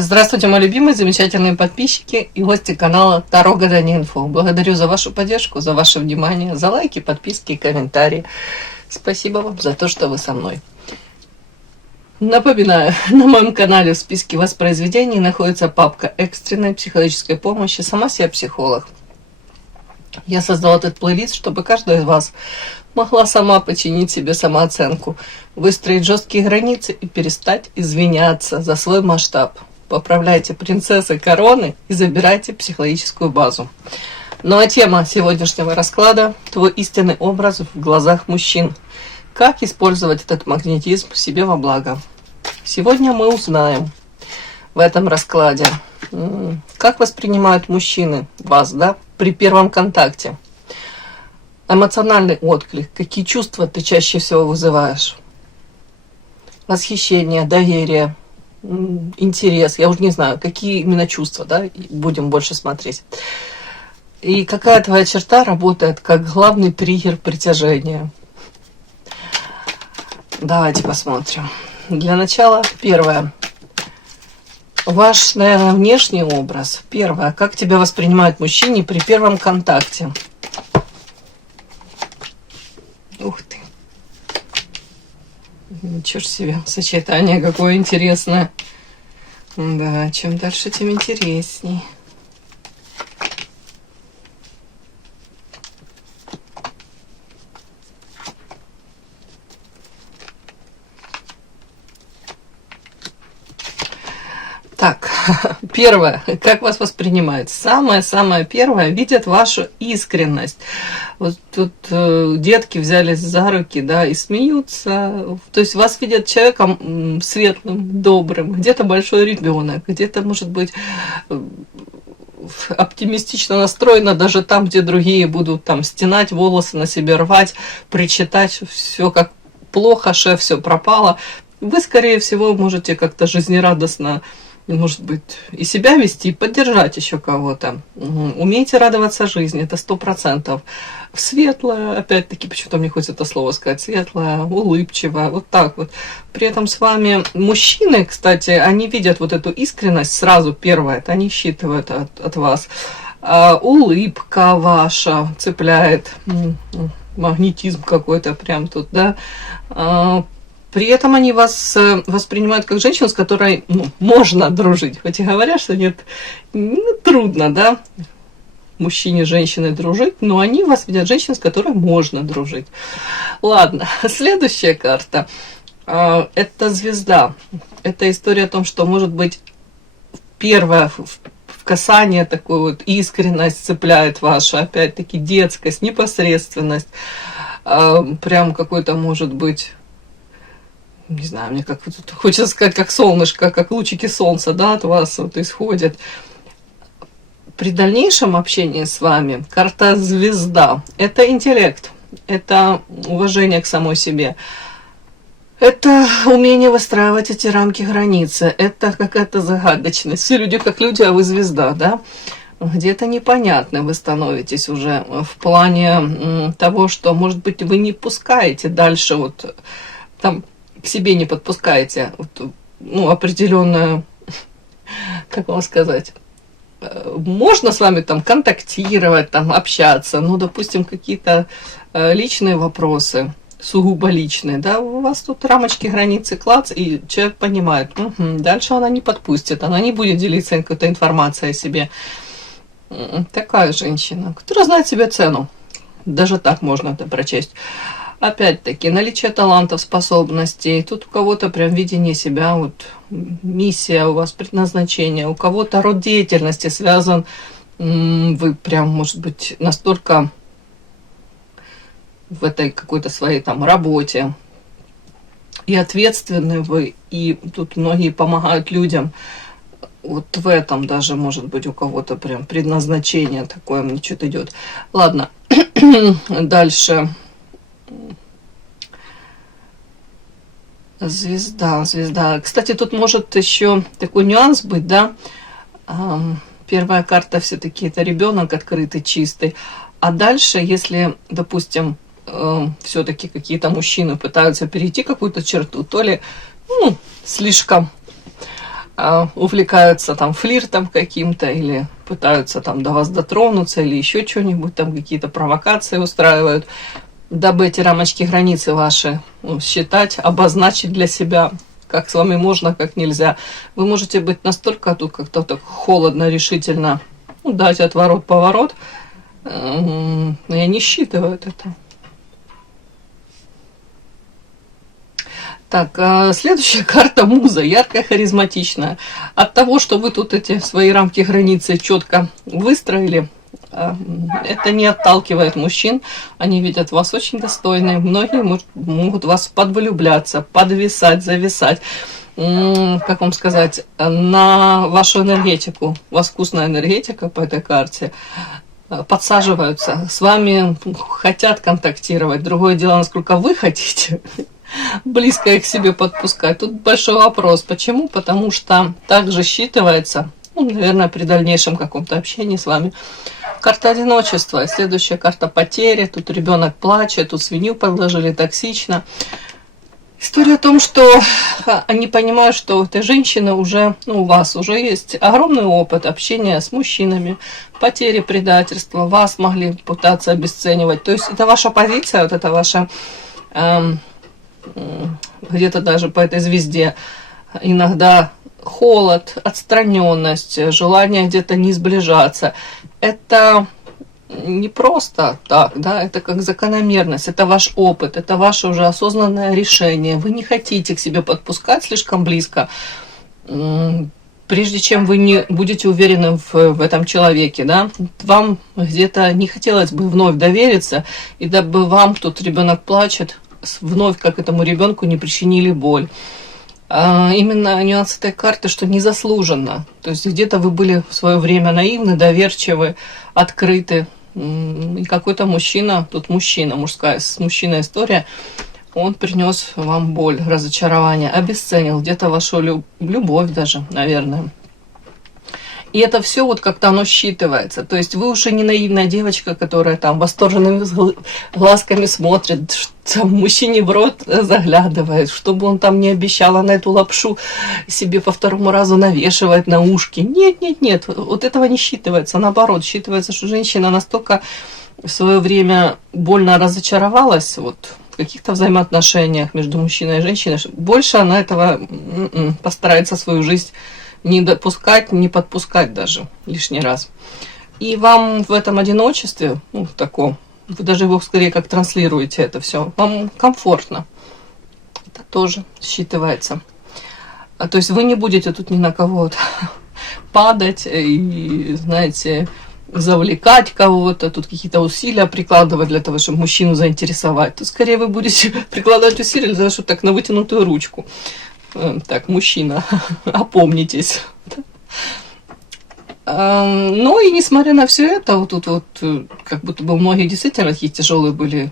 Здравствуйте, мои любимые, замечательные подписчики и гости канала Таро Гадание Инфо. Благодарю за вашу поддержку, за ваше внимание, за лайки, подписки и комментарии. Спасибо вам за то, что вы со мной. Напоминаю, на моем канале в списке воспроизведений находится папка экстренной психологической помощи «Сама себе психолог». Я создала этот плейлист, чтобы каждая из вас могла сама починить себе самооценку, выстроить жесткие границы и перестать извиняться за свой масштаб. Поправляйте принцессы короны и забирайте психологическую базу. Ну а тема сегодняшнего расклада – твой истинный образ в глазах мужчин. Как использовать этот магнетизм себе во благо? Сегодня мы узнаем в этом раскладе, как воспринимают мужчины вас, при первом контакте. Эмоциональный отклик, какие чувства ты чаще всего вызываешь. Восхищение, доверие, интерес, я уже не знаю, какие именно чувства, будем больше смотреть. И какая твоя черта работает как главный триггер притяжения. Давайте посмотрим. Для начала первое. Ваш, наверное, внешний образ. Первое. Как тебя воспринимают мужчины при первом контакте. Ух ты. Ничего себе, сочетание какое интересное. Да, чем дальше, тем интересней. Так, первое, как вас воспринимают? Самое-самое первое, видят вашу искренность. Вот тут детки взялись за руки, и смеются. То есть вас видят человеком светлым, добрым. Где-то большой ребенок, где-то, может быть, оптимистично настроена даже там, где другие будут там стенать, волосы на себе рвать, причитать, все как плохо, шеф, все пропало. Вы, скорее всего, можете как-то жизнерадостно, может быть, и себя вести, и поддержать еще кого-то. Умейте радоваться жизни, это 100%. Светлая, опять-таки, почему-то мне хочется это слово сказать, светлая, улыбчивая, вот так вот. При этом с вами мужчины, кстати, они видят вот эту искренность сразу, первое, это они считывают от вас. Улыбка ваша цепляет, магнетизм какой-то прям тут, При этом они вас воспринимают как женщину, с которой можно дружить. Хоть и говорят, что нет, трудно, мужчине, женщине дружить, но они вас видят женщину, с которой можно дружить. Ладно, следующая карта. Это звезда. Это история о том, что, может быть, первое в касание такой вот искренность цепляет ваша, опять-таки, детскость, непосредственность. Прям какой-то, может быть, не знаю, мне как хочется сказать, как солнышко, как лучики солнца, от вас вот исходят. При дальнейшем общении с вами карта звезда – это интеллект, это уважение к самой себе, это умение выстраивать эти рамки, границы, это какая-то загадочность. Все люди как люди, а вы звезда, Где-то непонятно вы становитесь уже в плане того, что, может быть, вы не пускаете дальше там к себе не подпускаете определенную, как вам сказать, можно с вами там контактировать, общаться, допустим, какие-то личные вопросы, сугубо личные, у вас тут рамочки, границы, клац, и человек понимает, дальше она не подпустит, она не будет делиться какой-то информацией о себе. Такая женщина, которая знает себе цену, даже так можно это прочесть. Опять-таки, наличие талантов, способностей. Тут у кого-то прям видение себя, миссия у вас, предназначение. У кого-то род деятельности связан. Вы прям, может быть, настолько в этой какой-то своей работе. И ответственны вы. И тут многие помогают людям. Вот в этом даже, может быть, у кого-то прям предназначение такое, мне что-то идет. Ладно, дальше. Звезда. Кстати, тут может еще такой нюанс быть, Первая карта все-таки это ребенок открытый, чистый. А дальше, если, допустим, все-таки какие-то мужчины пытаются перейти какую-то черту, то ли слишком увлекаются там флиртом каким-то, или пытаются там до вас дотронуться, или еще что-нибудь, там какие-то провокации устраивают, дабы эти рамочки, границы ваши считать, обозначить для себя, как с вами можно, как нельзя. Вы можете быть настолько тут как-то так холодно, решительно, дать отворот-поворот, и они считывают это. Так, следующая карта Муза, яркая, харизматичная. От того, что вы тут эти свои рамки, границы четко выстроили, это не отталкивает мужчин. Они видят вас очень достойные. Многие могут вас подвлюбляться, подвисать, зависать. Как вам сказать, на вашу энергетику. У вас вкусная энергетика по этой карте. Подсаживаются, с вами хотят контактировать. Другое дело, насколько вы хотите близко их к себе подпускать. Тут большой вопрос. Почему? Потому что также считывается, наверное, при дальнейшем каком-то общении с вами, карта одиночества. Следующая карта потери. Тут ребенок плачет, тут свинью подложили токсично. История о том, что они понимают, что у этой женщины уже, у вас уже есть огромный опыт общения с мужчинами, потери, предательства, вас могли пытаться обесценивать. То есть это ваша позиция, вот это ваша, где-то даже по этой звезде, иногда холод, отстраненность, желание где-то не сближаться. Это не просто так, да, это как закономерность, это ваш опыт, это ваше уже осознанное решение. Вы не хотите к себе подпускать слишком близко, прежде чем вы не будете уверены в этом человеке, да. Вам где-то не хотелось бы вновь довериться, и дабы вам, тут ребенок плачет, вновь как этому ребенку не причинили боль. Именно нюанс этой карты, что незаслуженно. То есть где-то вы были в свое время наивны, доверчивы, открыты. И какой-то мужчина, тут мужчина, мужская с мужчиной история, он принес вам боль, разочарование, обесценил где-то вашу любовь даже, наверное. И это все вот как-то оно считывается. То есть вы уже не наивная девочка, которая там восторженными глазками смотрит, там мужчине в рот заглядывает, чтобы он там не обещал, она эту лапшу себе по второму разу навешивает на ушки. Нет, нет, нет, вот этого не считывается. Наоборот, считывается, что женщина настолько в свое время больно разочаровалась вот в каких-то взаимоотношениях между мужчиной и женщиной. Больше она этого постарается свою жизнь не допускать, не подпускать даже лишний раз. И вам в этом одиночестве, в таком, вы даже его скорее как транслируете это все, вам комфортно. Это тоже считывается. То есть вы не будете тут ни на кого падать и, знаете, завлекать кого-то, тут какие-то усилия прикладывать для того, чтобы мужчину заинтересовать. Тут скорее вы будете прикладывать усилия для того, чтобы так на вытянутую ручку. Так, мужчина, опомнитесь. Ну и несмотря на все это, вот тут вот, как будто бы у многих действительно такие тяжелые были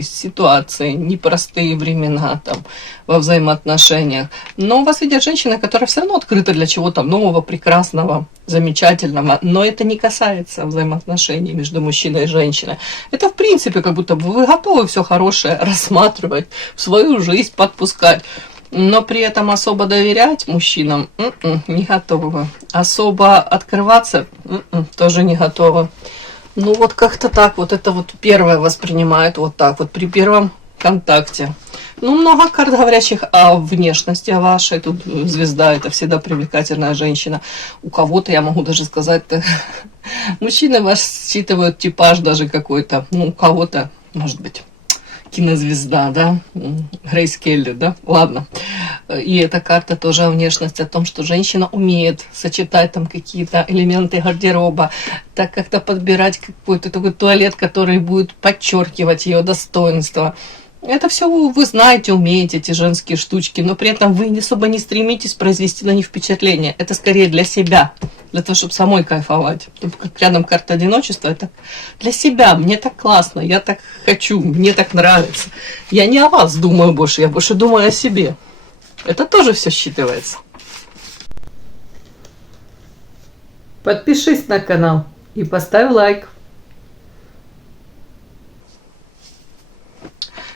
ситуации, непростые времена там во взаимоотношениях. Но у вас видят женщины, которые все равно открыты для чего-то нового, прекрасного, замечательного. Но это не касается взаимоотношений между мужчиной и женщиной. Это в принципе как будто бы вы готовы все хорошее рассматривать, в свою жизнь подпускать. Но при этом особо доверять мужчинам не готовы. Особо открываться тоже не готовы. Ну вот как-то так, вот это вот первое воспринимает вот так, вот при первом контакте. Ну, много карт, говорящих о внешности вашей. Тут звезда, это всегда привлекательная женщина. У кого-то, я могу даже сказать, мужчины вас считывают типаж даже какой-то. Ну, у кого-то, может быть, кинозвезда, да, Грейс Келли, да, ладно. И эта карта тоже о внешности, о том, что женщина умеет сочетать там какие-то элементы гардероба, так как-то подбирать какой-то такой туалет, который будет подчеркивать ее достоинство. Это все вы знаете, умеете, эти женские штучки, но при этом вы особо не стремитесь произвести на них впечатление. Это скорее для себя, для того, чтобы самой кайфовать. Как рядом карта одиночества, это для себя. Мне так классно, я так хочу, мне так нравится. Я не о вас думаю больше, я больше думаю о себе. Это тоже все считывается. Подпишись на канал и поставь лайк.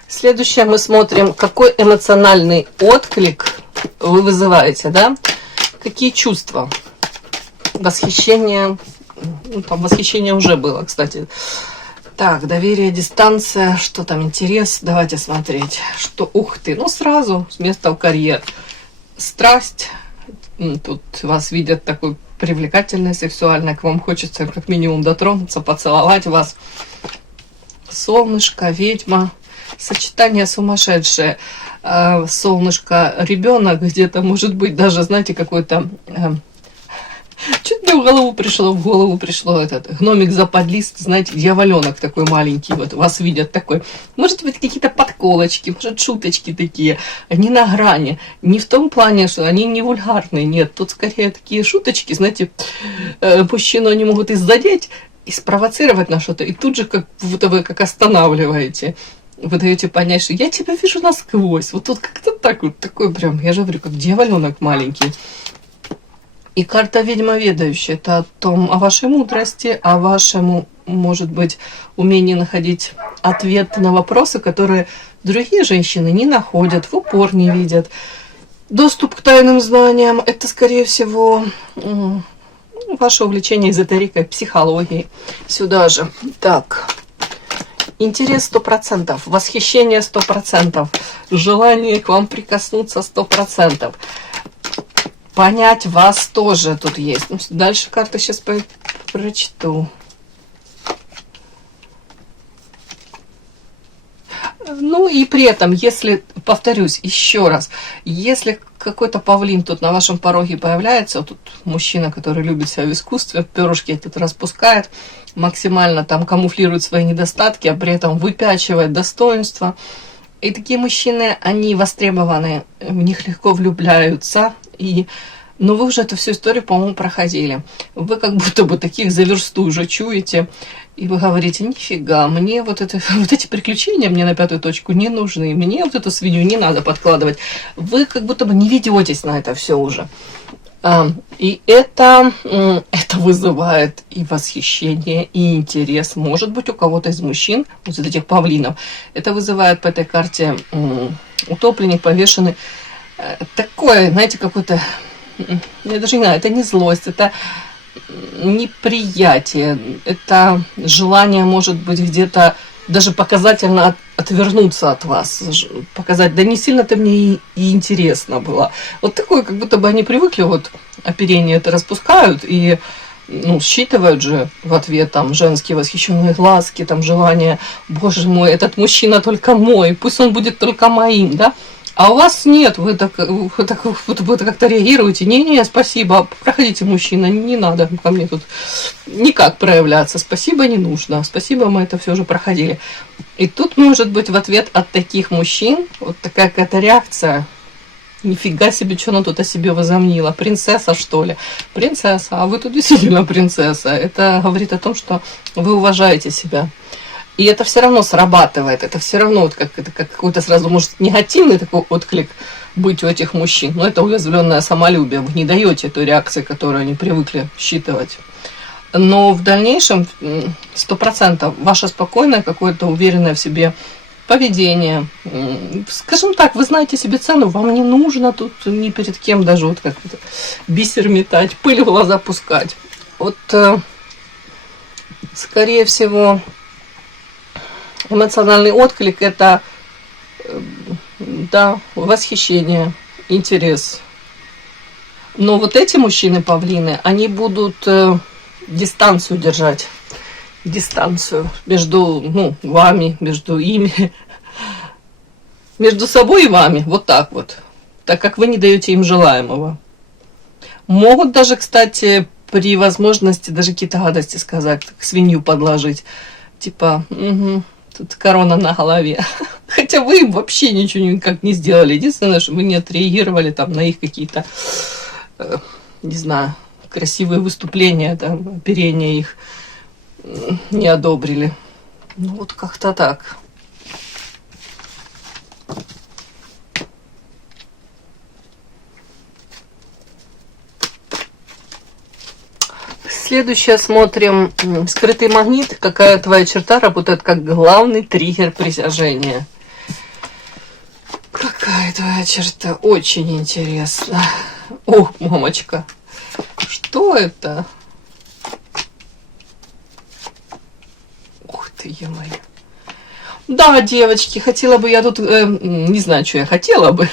Следующее мы смотрим, какой эмоциональный отклик вы вызываете, да? Какие чувства? Восхищение. Ну, там восхищение уже было, кстати. Так, доверие, дистанция. Что там, интерес? Давайте смотреть. Что, ух ты, ну сразу с места в карьер. Страсть. Тут вас видят такой привлекательной, сексуальной. К вам хочется как минимум дотронуться, поцеловать вас. Солнышко, ведьма. Сочетание сумасшедшее. Солнышко, ребенок где-то, может быть, даже, знаете, какой-то... Чуть мне в голову пришло этот гномик-западлист, знаете, дьяволенок такой маленький, вот вас видят такой. Может быть, какие-то подколочки, может, шуточки такие, не на грани. Не в том плане, что они не вульгарные, нет. Тут скорее такие шуточки, знаете, мужчину они могут и задеть, и спровоцировать на что-то, и тут же как будто вы как останавливаете. Вы даете понять, что я тебя вижу насквозь. Вот тут как-то так вот, такой прям, я же говорю, как дьяволенок маленький. И карта ведьма ведающая, это о вашей мудрости, о вашем, может быть, умении находить ответы на вопросы, которые другие женщины не находят, в упор не видят. Доступ к тайным знаниям, это, скорее всего, ваше увлечение эзотерикой, психологией. Сюда же. Так. Интерес 100%, восхищение 100%, желание к вам прикоснуться 100%. Понять вас тоже тут есть. Ну, дальше карты сейчас прочту. Ну и при этом, если, повторюсь еще раз, если какой-то павлин тут на вашем пороге появляется, вот тут мужчина, который любит себя в искусстве, перышки тут распускает, максимально там камуфлирует свои недостатки, а при этом выпячивает достоинства. И такие мужчины, они востребованы, в них легко влюбляются. Но вы уже эту всю историю, по-моему, проходили. Вы как будто бы таких за версту уже чуете. И вы говорите, нифига, мне вот эти приключения мне на пятую точку не нужны. Мне вот эту свинью не надо подкладывать. Вы как будто бы не ведетесь на это все уже. И это вызывает и восхищение, и интерес. Может быть, у кого-то из мужчин, вот из этих павлинов, это вызывает по этой карте утопленник, повешенный. Такое, знаете, какое-то, я даже не знаю, это не злость, это неприятие, это желание, может быть, где-то даже показательно отвернуться от вас, показать, да не сильно-то мне и интересно было. Вот такое, как будто бы они привыкли, вот оперение это распускают и считывают же в ответ там женские восхищенные глазки, там желание, боже мой, этот мужчина только мой, пусть он будет только моим, да? А у вас нет, вы как-то реагируете, не-не, спасибо, проходите, мужчина, не надо ко мне тут никак проявляться, спасибо, не нужно, спасибо, мы это все уже проходили. И тут может быть в ответ от таких мужчин вот такая какая-то реакция, нифига себе, что она тут о себе возомнила, принцесса что ли? Принцесса, а вы тут действительно принцесса, это говорит о том, что вы уважаете себя. И это все равно срабатывает, это все равно вот как какой-то сразу, может, негативный такой отклик быть у этих мужчин. Но это уязвленное самолюбие, вы не даете той реакции, которую они привыкли считывать. Но в дальнейшем 100% ваше спокойное, какое-то уверенное в себе поведение. Скажем так, вы знаете себе цену, вам не нужно тут ни перед кем даже вот как бисер метать, пыль в глаза пускать. Вот, скорее всего... Эмоциональный отклик – это, да, восхищение, интерес. Но вот эти мужчины-павлины, они будут дистанцию держать. Дистанцию между вами, между ими, между собой и вами. Вот так вот. Так как вы не даете им желаемого. Могут даже, кстати, при возможности даже какие-то гадости сказать, свинью подложить. Типа, тут корона на голове. Хотя вы им вообще ничего никак не сделали. Единственное, что вы не отреагировали там на их какие-то, не знаю, красивые выступления, там, оперения их не одобрили. Ну вот как-то так. Следующее смотрим скрытый магнит. Какая твоя черта работает как главный триггер притяжения? Какая твоя черта? Очень интересно. О, мамочка, что это? Ух ты, е-мое. Да, девочки, хотела бы я тут, не знаю, что я хотела бы,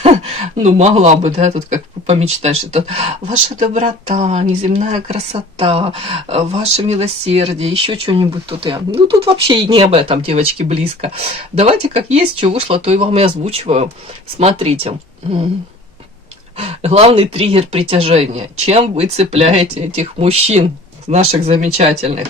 ну, могла бы, да, тут как помечтать, что тут ваша доброта, неземная красота, ваше милосердие, еще что-нибудь тут. Ну, тут вообще и не об этом, девочки, близко. Давайте как есть, что вышло, то и вам и озвучиваю. Смотрите. Главный триггер притяжения. Чем вы цепляете этих мужчин, наших замечательных?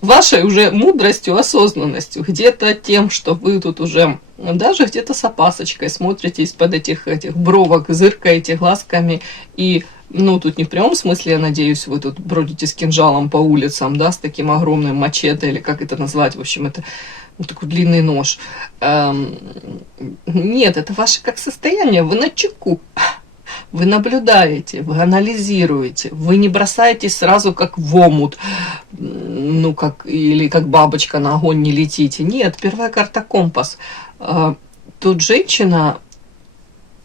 Вашей уже мудростью, осознанностью, где-то тем, что вы тут уже даже где-то с опасочкой смотрите из-под этих бровок, зыркаете глазками и, ну, тут не в прямом смысле, я надеюсь, вы тут бродите с кинжалом по улицам, да, с таким огромным мачете, или как это назвать, в общем, это вот такой длинный нож. Нет, это ваше как состояние, вы начеку. Вы наблюдаете, вы анализируете, вы не бросаетесь сразу как в омут, ну, как, или как бабочка на огонь не летите. Нет, первая карта компас. Тут женщина,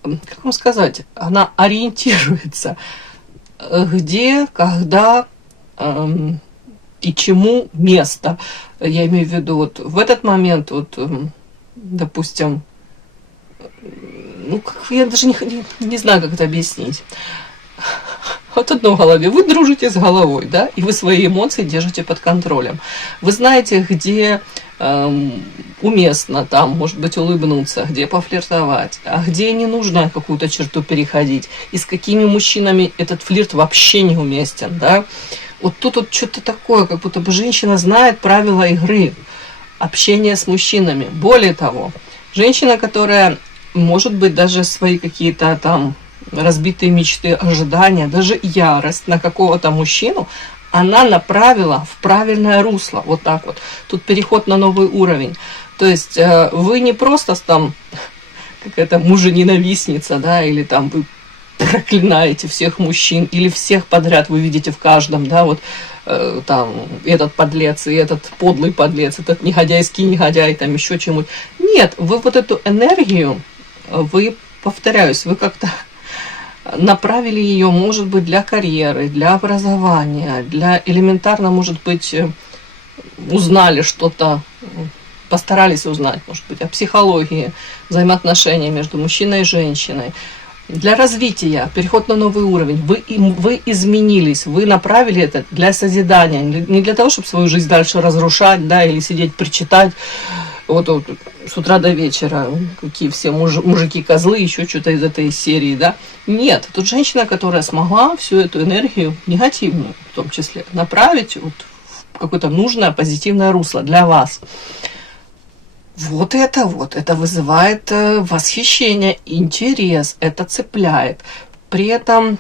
как вам сказать, она ориентируется, где, когда и чему место. Я имею в виду, вот в этот момент, вот, допустим, ну, я даже не знаю, как это объяснить. Вот одно в голове. Вы дружите с головой, да, и вы свои эмоции держите под контролем. Вы знаете, где уместно там, может быть, улыбнуться, где пофлиртовать, а где не нужно какую-то черту переходить, и с какими мужчинами этот флирт вообще неуместен, да. Вот тут вот что-то такое, как будто бы женщина знает правила игры, общения с мужчинами. Более того, женщина, которая, может быть, даже свои какие-то там разбитые мечты, ожидания, даже ярость на какого-то мужчину, она направила в правильное русло. Вот так вот. Тут переход на новый уровень. То есть вы не просто там какая-то мужененавистница, да, или там вы проклинаете всех мужчин, или всех подряд вы видите в каждом, да, вот там этот подлец, и этот подлый подлец, этот негодяйский негодяй, там еще чему-то. Нет, вы вот эту энергию, вы, повторяюсь, вы как-то направили ее, может быть, для карьеры, для образования, для элементарно, может быть, узнали что-то, постарались узнать, может быть, о психологии, взаимоотношения между мужчиной и женщиной. Для развития, переход на новый уровень. Вы изменились, вы направили это для созидания, не для того, чтобы свою жизнь дальше разрушать, да, или сидеть причитать вот с утра до вечера, какие все мужики-козлы, еще что-то из этой серии, да. Нет, тут женщина, которая смогла всю эту энергию, негативную в том числе, направить вот в какое-то нужное, позитивное русло для вас. Вот это вызывает восхищение, интерес, это цепляет. При этом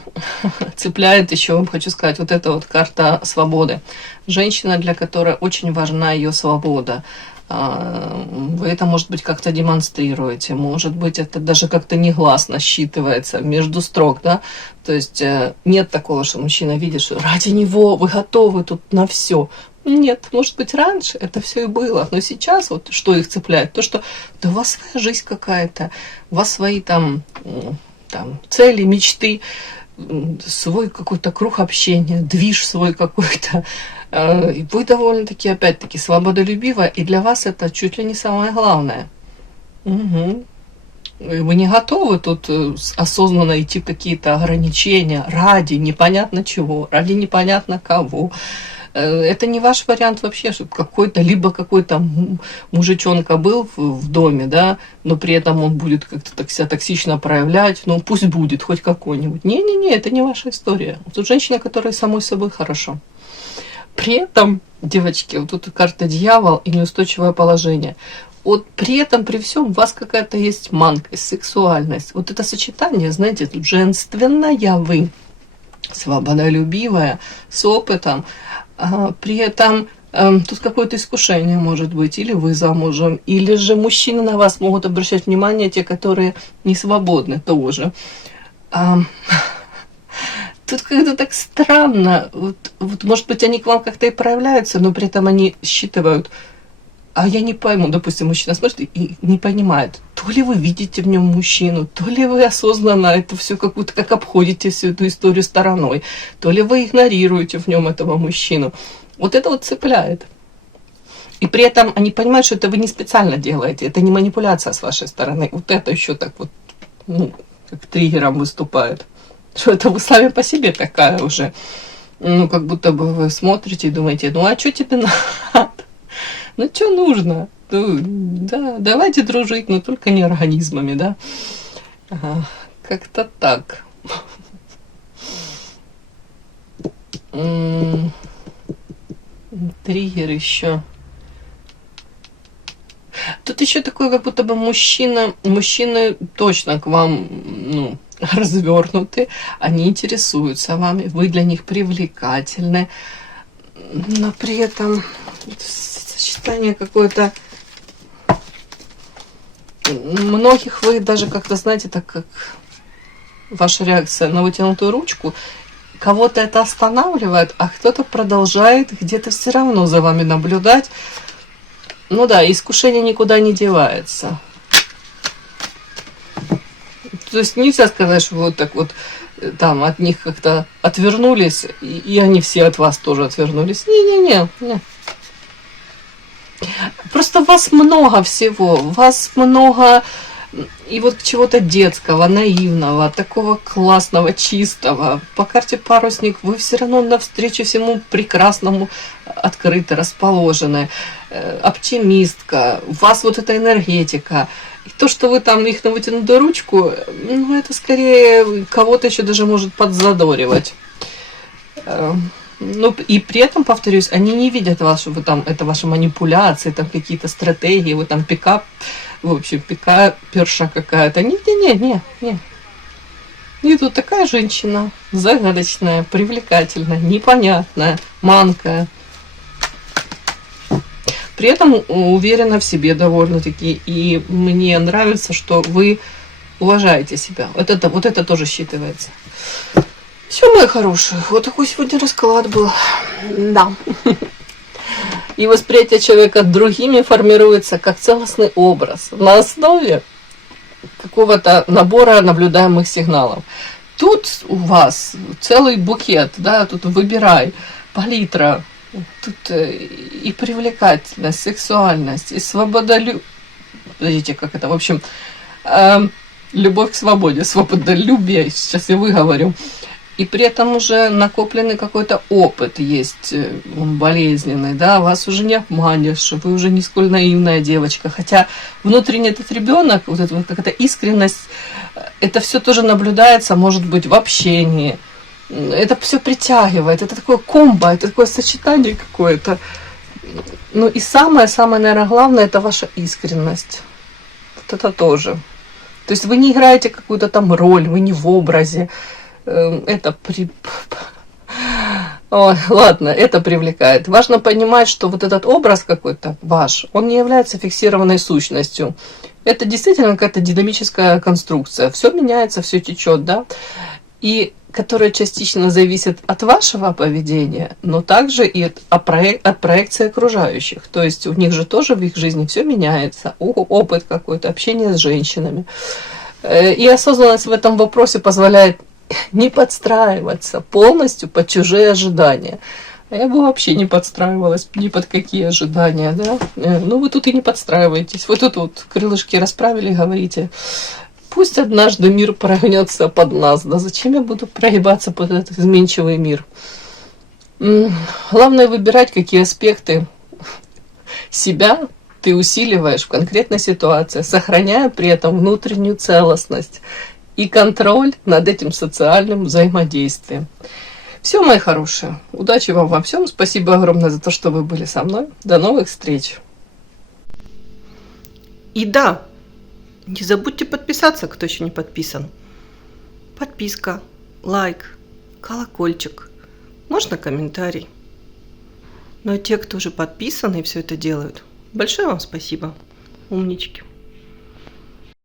цепляет еще, вам хочу сказать, вот эта вот карта свободы. Женщина, для которой очень важна ее свобода. Вы это, может быть, как-то демонстрируете, может быть, это даже как-то негласно считывается между строк, да, то есть нет такого, что мужчина видит, что ради него вы готовы тут на все. Нет, может быть, раньше это все и было, но сейчас вот что их цепляет, то, что да у вас своя жизнь какая-то, у вас свои там цели, мечты, свой какой-то круг общения, движ свой какой-то. И вы довольно-таки, опять-таки, свободолюбивая, и для вас это чуть ли не самое главное. Угу. Вы не готовы тут осознанно идти в какие-то ограничения ради непонятно чего, ради непонятно кого. Это не ваш вариант вообще, чтобы какой-то мужичонка был в доме, да, но при этом он будет как-то себя токсично проявлять, ну пусть будет хоть какой-нибудь. Не-не-не, это не ваша история. Тут женщина, которая самой собой хорошо. При этом, девочки, вот тут карта дьявол и неустойчивое положение. Вот при этом, при всем, у вас какая-то есть манкость, сексуальность. Вот это сочетание, знаете, тут женственная вы, свободолюбивая, с опытом. При этом тут какое-то искушение может быть, или вы замужем, или же мужчины на вас могут обращать внимание, те, которые не свободны тоже. Тут как-то так странно. Вот, может быть, они к вам как-то и проявляются, но при этом они считывают А я не пойму, допустим, мужчина смотрит и не понимает, то ли вы видите в нем мужчину, то ли вы осознанно это все как-будто как обходите всю эту историю стороной, то ли вы игнорируете в нем этого мужчину. Вот это вот цепляет. И при этом они понимают, что это вы не специально делаете, это не манипуляция с вашей стороны. Вот это еще так вот, ну, как триггером выступает. Что это вы сами по себе такая уже. Ну, как будто бы вы смотрите и думаете, ну, а что тебе надо? Ну, что нужно? Ну, да, давайте дружить, но только не организмами, да? Ага, как-то так. Триггер еще. Тут еще такое, как будто бы мужчины точно к вам, ну, развернуты, они интересуются вами, вы для них привлекательны, но при этом сочетание какое-то, многих вы даже как-то, знаете, так как ваша реакция на вытянутую ручку, кого-то это останавливает, а кто-то продолжает где-то все равно за вами наблюдать. Ну да, искушение никуда не девается. То есть нельзя сказать, что вот так вот там от них как-то отвернулись, и они все от вас тоже отвернулись. Не. Просто вас много всего, вас много и вот чего-то детского, наивного, такого классного, чистого. По карте парусник вы все равно навстречу всему прекрасному открыто расположены. Оптимистка, у вас вот эта энергетика. И то, что вы там их на вытянутую ручку, ну, это скорее кого-то еще даже может подзадоривать. Ну, и при этом, повторюсь, они не видят вас, что вы там, это ваши манипуляции, там какие-то стратегии, вы там пикап, в общем, пикаперша какая-то. Не. И тут такая женщина, загадочная, привлекательная, непонятная, манкая. При этом уверена в себе довольно-таки. И мне нравится, что вы уважаете себя. Вот это тоже считывается. Все, мои хорошие, вот такой сегодня расклад был. Да. И восприятие человека другими формируется как целостный образ на основе какого-то набора наблюдаемых сигналов. Тут у вас целый букет, да, тут выбирай, палитра. Тут и привлекательность, сексуальность, и свободолюбие. Подождите, как это? В общем, любовь к свободе, свободолюбие, сейчас я выговорю. И при этом уже накопленный какой-то опыт есть, он болезненный, да, вас уже не обманешь, вы уже не сколь наивная девочка. Хотя внутренний этот ребенок, вот эта вот какая-то искренность, это все тоже наблюдается, может быть, в общении. Это все притягивает, это такое комбо, это такое сочетание какое-то. Ну и самое-самое, наверное, главное, это ваша искренность. Вот это тоже. То есть вы не играете какую-то там роль, вы не в образе. Это Ой, ладно, это привлекает. Важно понимать, что вот этот образ какой-то ваш, он не является фиксированной сущностью. Это действительно какая-то динамическая конструкция. Все меняется, все течет, да? И которая частично зависит от вашего поведения, но также и от проекции окружающих. То есть у них же тоже в их жизни все меняется. Опыт какой-то, общение с женщинами. И осознанность в этом вопросе позволяет не подстраиваться полностью под чужие ожидания. А я бы вообще не подстраивалась ни под какие ожидания, да? Ну, вы тут и не подстраиваетесь. Вы тут вот крылышки расправили и говорите, пусть однажды мир прогнется под нас. Да зачем я буду прогибаться под этот изменчивый мир? Главное выбирать, какие аспекты себя ты усиливаешь в конкретной ситуации, сохраняя при этом внутреннюю целостность и контроль над этим социальным взаимодействием. Все, мои хорошие. Удачи вам во всем. Спасибо огромное за то, что вы были со мной. До новых встреч. И да, не забудьте подписаться, кто еще не подписан. Подписка, лайк, колокольчик. Можно комментарий. Но те, кто уже подписаны и все это делают, большое вам спасибо. Умнички.